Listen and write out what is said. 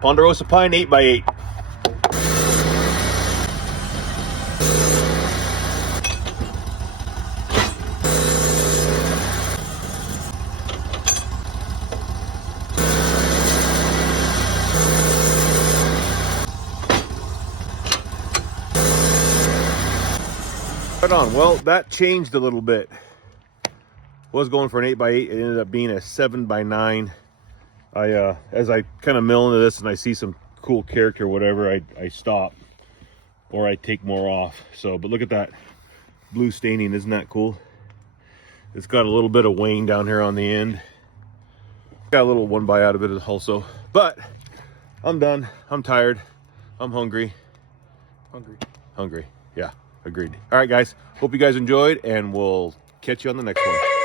Ponderosa Pine 8x8. Right on. Well, that changed a little bit. Was going for an 8x8. It ended up being a 7x9. As I kind of mill into this and I see some cool character, whatever, I stop or I take more off. So, but look at that blue staining. Isn't that cool? It's got a little bit of wane down here on the end. Got a little one by out of it also. But I'm done. I'm tired. I'm hungry. Hungry. Yeah, agreed. All right, guys. Hope you guys enjoyed, and we'll catch you on the next one.